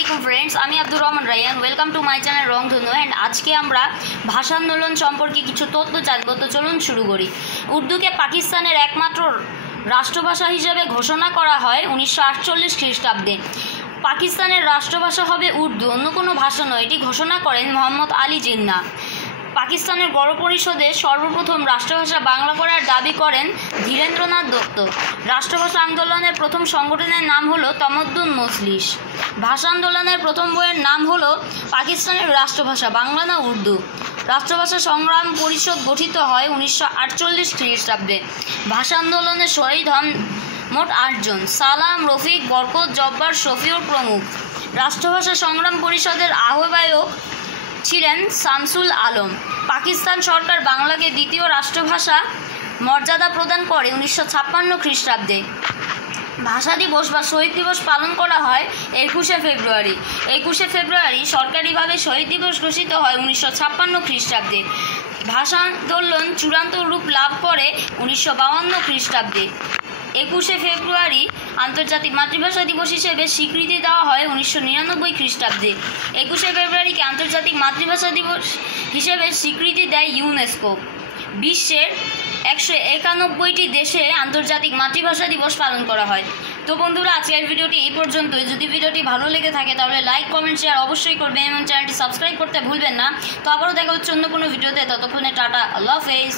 আলাইকুম ফ্রেন্ডস, আমি Abdur Rahman Rayan. Welcome to my channel Rongdhonu. And আজকে আমরা ভাষা আন্দোলন সম্পর্কে কিছু তথ্য জানবো। তো চলুন শুরু করি। উর্দুকে পাকিস্তানের একমাত্র রাষ্ট্রভাষা হিসেবে ঘোষণা করা হয় 1948 খ্রিস্টাব্দে। পাকিস্তানের রাষ্ট্রভাষা হবে উর্দু, অন্য কোনো ভাষা নয়, এটি ঘোষণা করেন মোহাম্মদ আলী জিন্নাহ। পাকিস্তানের গণপরিষদে সর্বপ্রথম রাষ্ট্রভাষা বাংলা করার দাবি করেন ধীরেন্দ্রনাথ দত্ত। রাষ্ট্রভাষা আন্দোলনের প্রথম সংগঠনের নাম হলো তমদ্দুন মজলিস। ভাষা আন্দোলনের প্রথম বইয়ের নাম হলো পাকিস্তানের রাষ্ট্রভাষা বাংলা না উর্দু। রাষ্ট্রভাষা সংগ্রাম পরিষদ গঠিত হয় 1948 খ্রিস্টাব্দে। ভাষা আন্দোলনে শহীদ হন মোট 8 জন: সালাম, রফিক, বরকত, জব্বার, শফিউর প্রমুখ। রাষ্ট্রভাষা সংগ্রাম পরিষদের আহ্বায়ক ছিলেন শামসুল আলম। পাকিস্তান সরকার বাংলাকে দ্বিতীয় রাষ্ট্রভাষা মর্যাদা প্রদান করে 1956 খ্রিস্টাব্দে। ভাষা দিবস বা শহীদ দিবস পালন করা হয় 21শে ফেব্রুয়ারি। 21শে ফেব্রুয়ারি সরকারিভাবে শহীদ দিবস ঘোষিত হয় 1956 খ্রিস্টাব্দে। ভাষা আন্দোলন চূড়ান্ত রূপ লাভ করে 1952 খ্রিস্টাব্দে। 21শে ফেব্রুয়ারি আন্তর্জাতিক মাতৃভাষা দিবস হিসেবে স্বীকৃতি দেওয়া হয় 1999 খ্রিস্টাব্দে। 21শে ফেব্রুয়ারিকে আন্তর্জাতিক মাতৃভাষা দিবস হিসেবে স্বীকৃতি দেয় ইউনেস্কো। বিশ্বের 191টি দেশে আন্তর্জাতিক মাতৃভাষা দিবস পালন করা হয়। তো বন্ধুরা, আজকের ভিডিওটি এই পর্যন্তই। যদি ভিডিওটি ভালো লেগে থাকে তাহলে লাইক, কমেন্ট, শেয়ার অবশ্যই করবেন এবং চ্যানেলটি সাবস্ক্রাইব করতে ভুলবেন না। তো আবারও দেখা হচ্ছে অন্য কোনো ভিডিওতে। ততক্ষণে টাটা, আল্লাহ হাফেজ।